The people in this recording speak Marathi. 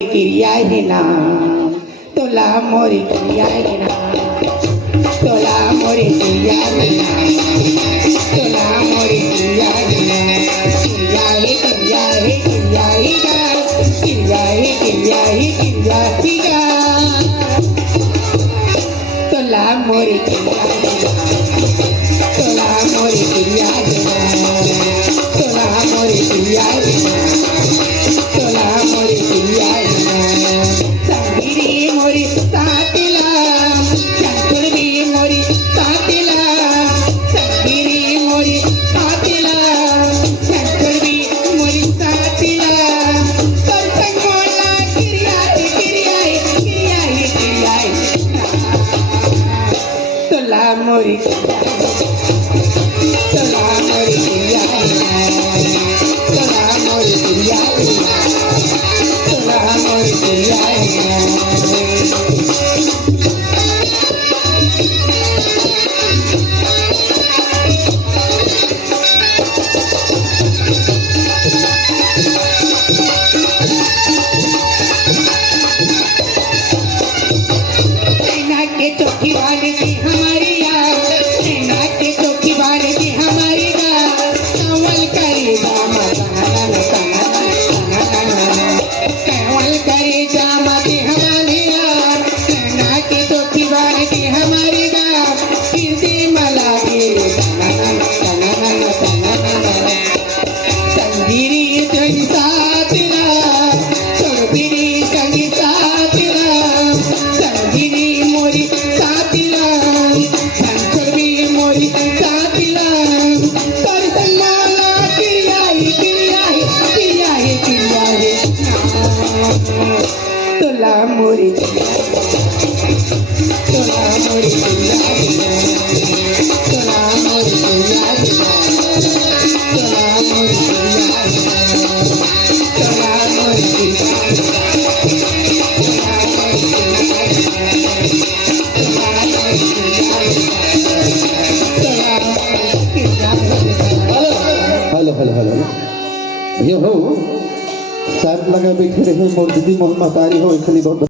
किरियाहिना तोला मोरी किरियाहिना तोला मोरी किरियाहिना तोला मोरी किरियाहिना किरियाहि किरियाहि किरियाहिना किरियाहि किरियाहि किरियाहिना तोला मोरी किरियाहिना तोला मोरी किरियाहिना तोला मोरी किरियाहिना तोला मोरी किरियाहिना संगिरी मोरी सातिला चंचुरवी मोरी सातिला संगिरी मोरी सातिला चंचुरवी मोरी सातिला संग मोला किरियाहि किरियाहि किरियाहि किरियाहि तोला मोरी तोला मोरी किरियाहिना तोला मोरी किरियाहिना तोला मोरी किरियाहिना नैना के चौकी वाले की हमारी यार नैना के चौकी वाले की हमारी यार कंवल करे जामा कंवल करे जामा की हमारी यार नैना के चौकी वाले की हमारी यार किसी मला गिरे संगिरी जगी सातिला छोड़बिरी जगी सातिला संगिरी मोरी सातिला छोड़बी मोरी सातिला तर संगाला किरियाहि किरियाहि किरियाहि किरियाहि तोला मोरी तोला मोरी किरियाहिना तोला मोरी किरियाहिना तोला मोरी किरियाहिना तोला मोरी किरियाहिना हेलो हेलो हेलो ये हो साहब लगा बैठे रहे मोर दीदी मोहम्मद तारी हो इसलिए बहुत